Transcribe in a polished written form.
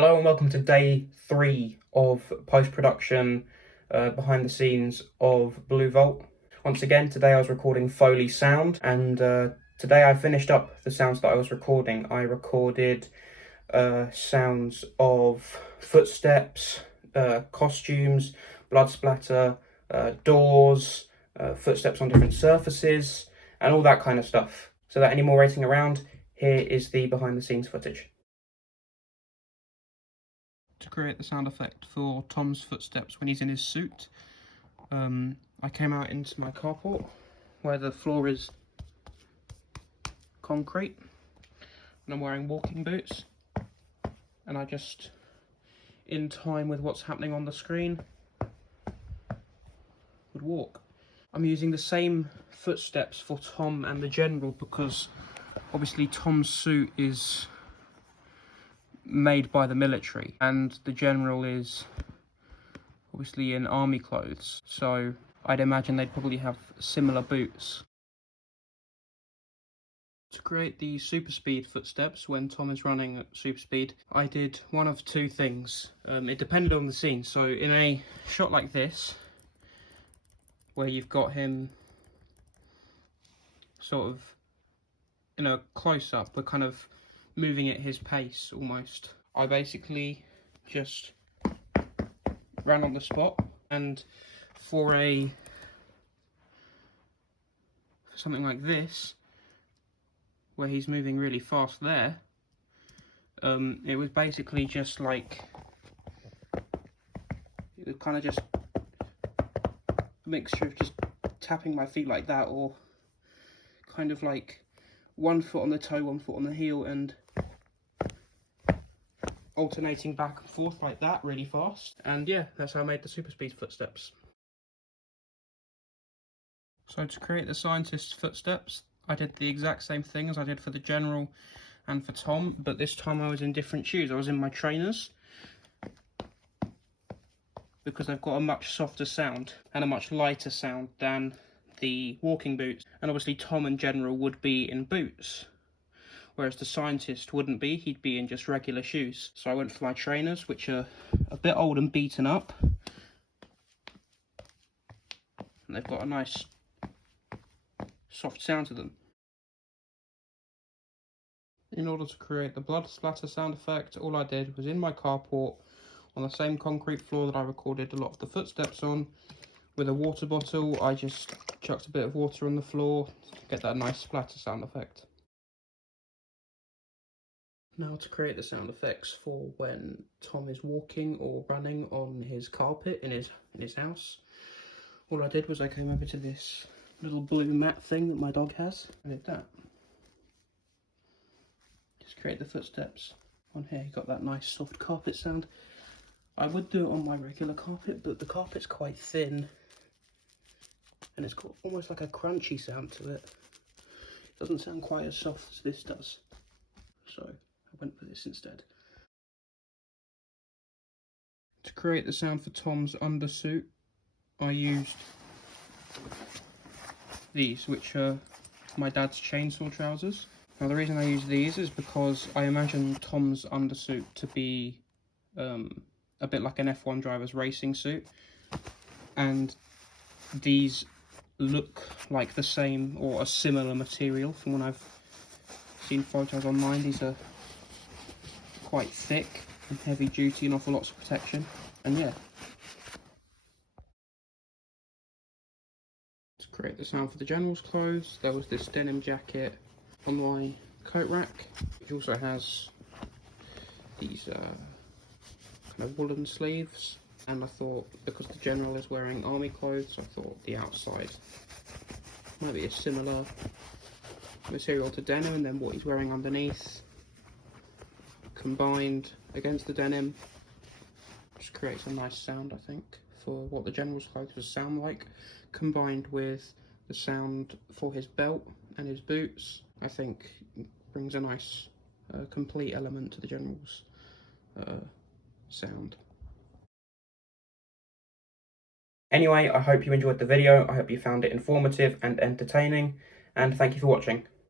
Hello and welcome to day 3 of post-production behind the scenes of Blue Vault. Once again, today I was recording Foley sound, and today I finished up the sounds that I was recording. I recorded sounds of footsteps, costumes, blood splatter, doors, footsteps on different surfaces, and all that kind of stuff. So that any more waiting around, here is the behind the scenes footage. To create the sound effect for Tom's footsteps when he's in his suit, I came out into my carport where the floor is concrete and I'm wearing walking boots, and I just, in time with what's happening on the screen, would walk. I'm using the same footsteps for Tom and the General because obviously Tom's suit is made by the military and the General is obviously in army clothes, so I'd imagine they'd probably have similar boots. To create the super speed footsteps when Tom is running at super speed, I did one of two things. It depended on the scene. So in a shot like this, where you've got him sort of in a close-up, but kind of moving at his pace almost, I basically just ran on the spot. And for something like this, where he's moving really fast there, it was basically just like, it was kind of just a mixture of just tapping my feet like that, or kind of like one foot on the toe, one foot on the heel, and alternating back and forth like that really fast. And yeah, that's how I made the super speed footsteps. So to create the scientist's footsteps, I did the exact same thing as I did for the General and for Tom, but this time I was in different shoes. I was in my trainers because they've got a much softer sound and a much lighter sound than the walking boots. And obviously Tom and General would be in boots, whereas the scientist wouldn't be. He'd be in just regular shoes. So I went for my trainers, which are a bit old and beaten up, and they've got a nice soft sound to them. In order to create the blood splatter sound effect, all I did was in my carport, on the same concrete floor that I recorded a lot of the footsteps on, with a water bottle, I just chucked a bit of water on the floor to get that nice splatter sound effect. Now to create the sound effects for when Tom is walking or running on his carpet in his house, all I did was I came over to this little blue mat thing that my dog has, and did that. Just create the footsteps on here. You got that nice soft carpet sound. I would do it on my regular carpet, but the carpet's quite thin and it's got almost like a crunchy sound to it. It doesn't sound quite as soft as this does, so I went for this instead. To create the sound for Tom's undersuit, I used these, which are my dad's chainsaw trousers. Now the reason I use these is because I imagine Tom's undersuit to be a bit like an F1 driver's racing suit, and these look like the same or a similar material from when I've seen photos online. These are quite thick and heavy duty and offer lots of protection, and yeah. To create the sound for the General's clothes, there was this denim jacket on my coat rack, which also has these kind of woolen sleeves, and I thought because the General is wearing army clothes, I thought the outside might be a similar material to denim, and then what he's wearing underneath combined against the denim just creates a nice sound, I think, for what the General's clothes would sound like, combined with the sound for his belt and his boots. I think brings a nice complete element to the General's sound. Anyway, I hope you enjoyed the video. I hope you found it informative and entertaining, and thank you for watching.